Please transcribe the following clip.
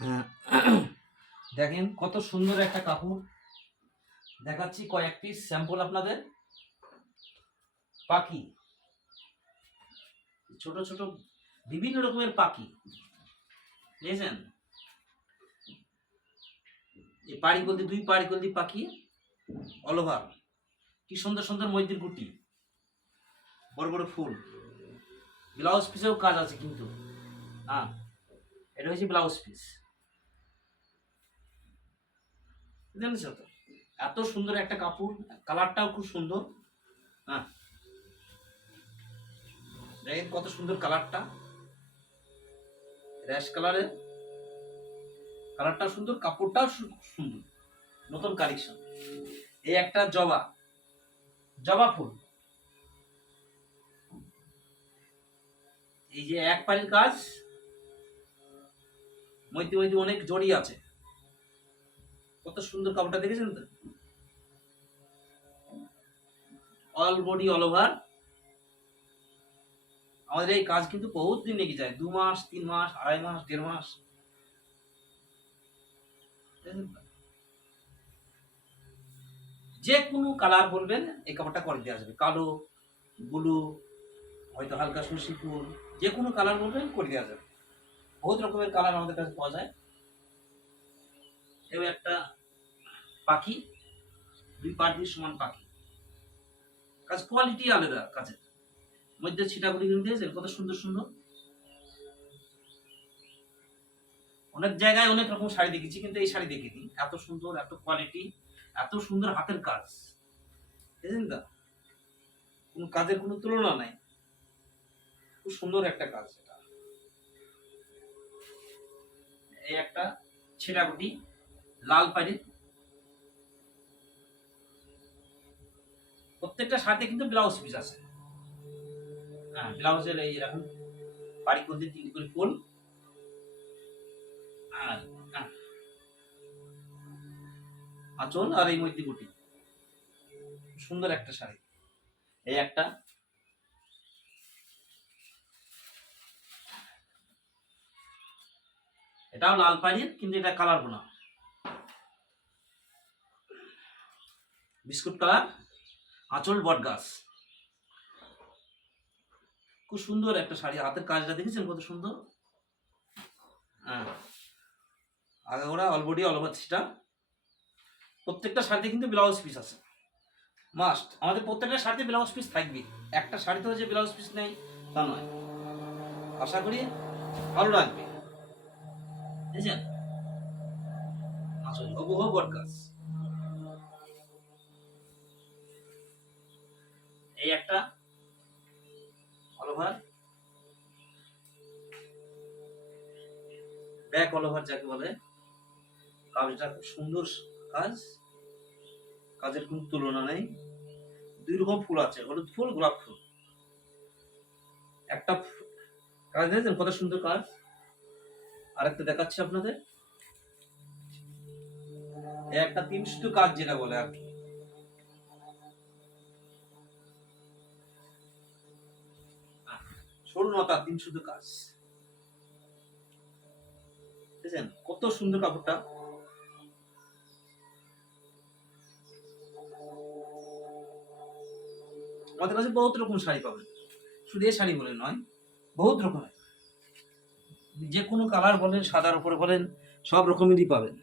হ্যাঁ, দেখেন কত সুন্দর একটা কাপড়। দেখাচ্ছি কয়েকটি স্যাম্পল আপনাদের। পাখি, ছোট ছোট বিভিন্ন রকমের পাখি বুঝেছেন। এই পাড়িগলদি, দুই পাড়িগলদি পাখি অল ওভার। কি সুন্দর সুন্দর ময়ূর গুটি, বড় বড় ফুল। ব্লাউজ পিসেও কাজ আছে কিন্তু। হ্যাঁ, এটা হচ্ছে ব্লাউজ পিস, জানিস তো। এত সুন্দর একটা কাপড়, কালারটাও খুব সুন্দর। হ্যাঁ, দেখেন কত সুন্দর কালারটা, র্যাশ কালারের। কালারটা সুন্দর, কাপড়টাও সুন্দর, নতুন কালেকশন। এই একটা জবা, জবা ফুল। এই যে এক পাড়ির কাজ, মধ্যে মধ্যে অনেক জড়ি আছে। কত সুন্দর কাপড়টা দেখেছেন তো, অল বডি অল ওভার। আমাদের এই কাজ কিন্তু বহুত দিন লেগে যায়, 2 মাস 3 মাস 2.5 মাস 1.5 মাস। যে কোনো কালার বলবেন এই কাপড়টা করে দিয়ে আসবে। কালো, ব্লু, হয়তো হালকা সর্ষে ফুল, যে কোনো কালার বলবেন করে দেওয়া যাবে। বহুত রকমের কালার আমাদের কাছে পাওয়া যায়। এবার একটা পাখি, দুই পাড় দিয়ে সমান পাখি। কাজ কোয়ালিটি আলাদা কাজের মধ্যে। ছিটাগুলি কিন্তু দিয়েছেন কত সুন্দর সুন্দর। অনেক জায়গায় অনেক রকম শাড়ি দেখেছি, কিন্তু এই শাড়ি দেখিনি এত সুন্দর, এত কোয়ালিটি, এত সুন্দর হাতের কাজ। বুঝলেন তো, কোনো কাজের কোনো তুলনা নাই। খুব সুন্দর একটা কাজ এটা। এই একটা ছিটাগুটি, লাল পাড়ি। প্রত্যেকটা শাড়িতে কিন্তু ব্লাউজ পিস আছে। হ্যাঁ, ব্লাউজের এই এরকম পাড়ি করতে 3 করে ফুল। আর আঁচল আর এই মধ্যে গুটি। সুন্দর একটা শাড়ি। এই একটা, এটাও লাল পাড়ির, কিন্তু এটা কালার বোনা, বিস্কুট কালার, আঁচল বট গাছ। খুব সুন্দর একটা শাড়ি, হাতের কাজটা দেখেছেন কত সুন্দর। হ্যাঁ, আগাগোড়া অলবডি অল ওভার ছিটা। প্রত্যেকটা শাড়িতে কিন্তু ব্লাউজ পিস আছে, মাস্ট। আমাদের প্রত্যেকটা শাড়িতে ব্লাউজ পিস থাকবে। একটা শাড়িতে যে ব্লাউজ পিস নেই তা নয়। আশা করি ভালো লাগবে, বুঝেছেন। আঁচল হবু বট গাছ। এই একটা all over, back all over যাকে বলে। কাজটা খুব সুন্দর কাজ, কাজের কোনো তুলনা নেই। 2 রকম ফুল আছে, হলুদ ফুল, গোলাপ ফুল। একটা কাজ দেখেছেন কত সুন্দর কাজ। আরেকটা দেখাচ্ছি আপনাদের। এই একটা 3 সুতো কাজ যেটা বলে আর কি। সরু নতা 3 সুতো কাজ, দেখেছেন কত সুন্দর কাপড়টা। আমাদের কাছে বহুত রকম শাড়ি পাবেন, শুধু এই শাড়ি বলে নয়, বহুত রকমের। যে কোনো কালার বলেন, সাদার উপরে বলেন, সব রকমেরই পাবেন।